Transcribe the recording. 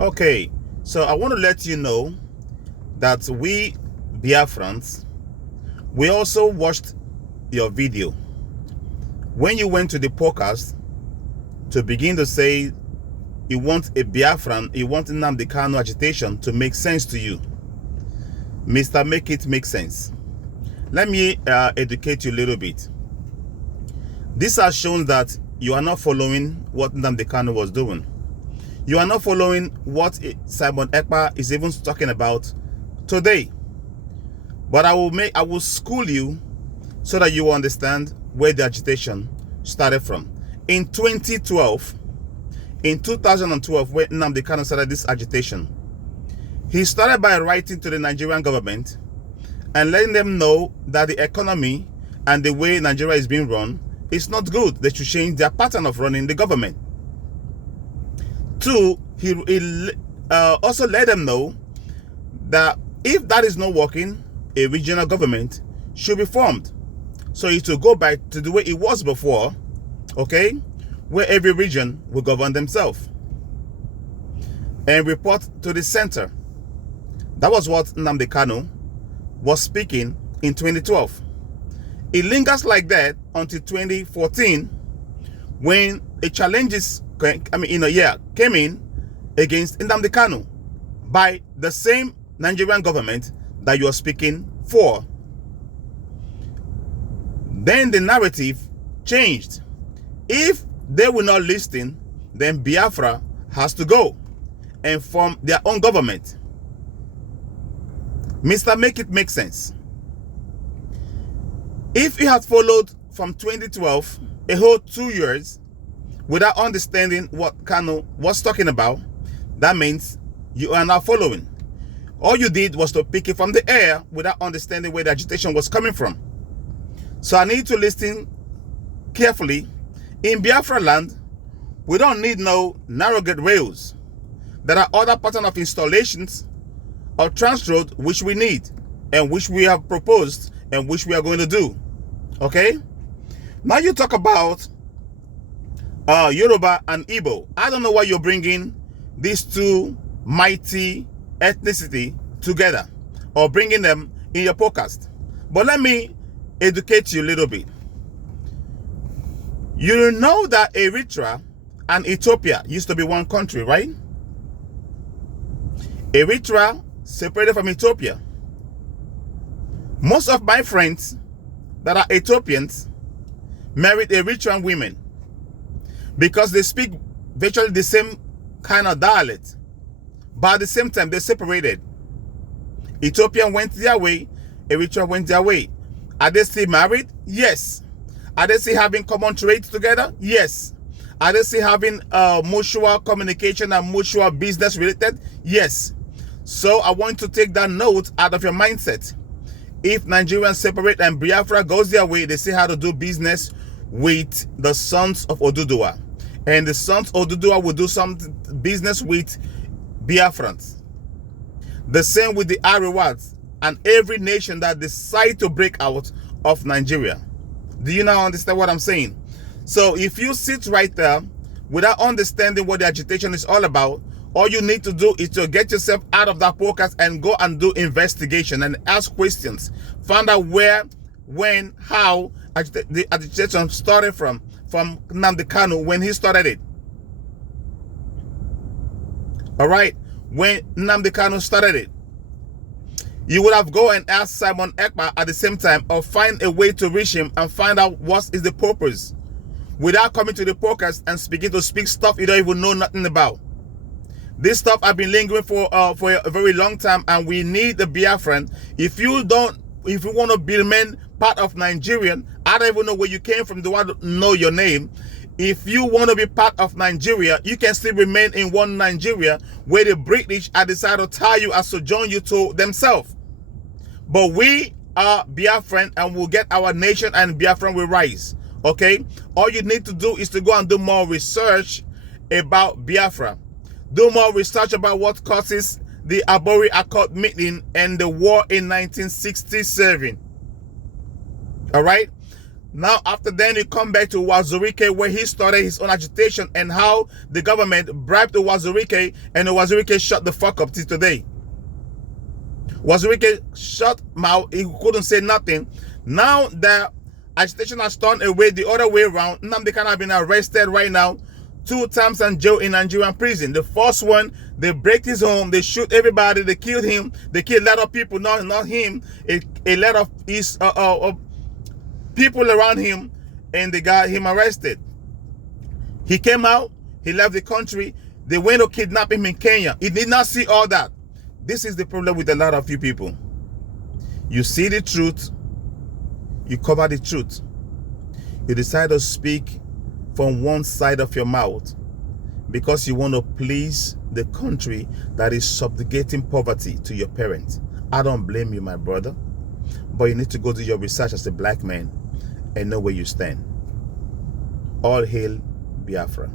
Okay, so I want to let you know that we Biafrans, we also watched your video. When you went to the podcast to begin to say you want a Biafran, you want Nnamdi Kanu agitation to make sense to you. Mr. Make It Make Sense. Let me educate you a little bit. This has shown that you are not following what Nnamdi Kanu was doing. You are not following what Simon Ekpa is even talking about today. But I will school you so that you understand where the agitation started from. In 2012, when Nnamdi Kanu started this agitation, he started by writing to the Nigerian government and letting them know that the economy and the way Nigeria is being run is not good. They should change their pattern of running the government. Two, he also let them know that if that is not working, a regional government should be formed. So it will go back to the way it was before, okay, where every region will govern themselves and report to the center. That was what Nnamdi Kanu was speaking in 2012. It lingers like that until 2014, when a challenges came in against Nnamdi Kanu by the same Nigerian government that you are speaking for. Then the narrative changed. If they will not listen, then Biafra has to go and form their own government. Mr. Make It Make Sense. If you had followed from 2012 a whole 2 years without understanding what Kanu was talking about, that means you are not following. All you did was to pick it from the air without understanding where the agitation was coming from. So I need to listen carefully. In Biafra land, we don't need no narrow gauge rails. There are other pattern of installations or transroad which we need and which we have proposed and which we are going to do. Okay? Now you talk about Yoruba and Igbo. I don't know why you're bringing these two mighty ethnicity together or bringing them in your podcast. But let me educate you a little bit. You know that Eritrea and Ethiopia used to be one country, right? Eritrea separated from Ethiopia. Most of my friends that are Ethiopians married Eritrean women because they speak virtually the same kind of dialect. But at the same time, they separated. Ethiopia went their way, Eritrea went their way. Are they still married? Yes. Are they still having common traits together? Yes. Are they still having mutual communication and mutual business related? Yes. So I want to take that note out of your mindset. If Nigerians separate and Biafra goes their way, they still have to do business with the sons of Oduduwa. And the sons of Oduduwa will do some business with Biafrans. The same with the Arewats and every nation that decide to break out of Nigeria. Do you now understand what I'm saying? So if you sit right there without understanding what the agitation is all about, all you need to do is to get yourself out of that podcast and go and do investigation and ask questions. Find out where, when, how the agitation started from Nnamdi Kanu when he started it. All right? When Nnamdi Kanu started it. You would have go and ask Simon Ekpa at the same time, or find a way to reach him and find out what is the purpose without coming to the podcast and speak stuff you don't even know nothing about. This stuff I've been lingering for a very long time, and we need the Biafran. If you want to remain part of Nigerian, I don't even know where you came from. Do I know your name? If you want to be part of Nigeria, you can still remain in one Nigeria where the British are decided to tie you and sojourn you to themselves. But we are Biafran and we'll get our nation, and Biafran will rise. Okay? All you need to do is to go and do more research about Biafra. Do more research about what causes the Abori Accord meeting and the war in 1967. All right? Now, after then, you come back to Wazirike, where he started his own agitation and how the government bribed Wazirike, and Wazirike shut the fuck up till today. Wazirike shut mouth, he couldn't say nothing. Now the agitation has turned away the other way around. Nnamdi Kanu have been arrested right now 2 times in jail in Nigerian prison. The first one, they break his home, they shoot everybody, they killed him, they killed a lot of people, not him, a lot of his people around him, and they got him arrested. He came out, he left the country, they went to kidnap him in Kenya. He did not see all that. This is the problem with a lot of you people. You see the truth, you cover the truth. You decide to speak from one side of your mouth because you want to please the country that is subjugating poverty to your parents. I don't blame you, my brother, but you need to go do your research as a black man and know where you stand. All hail Biafra.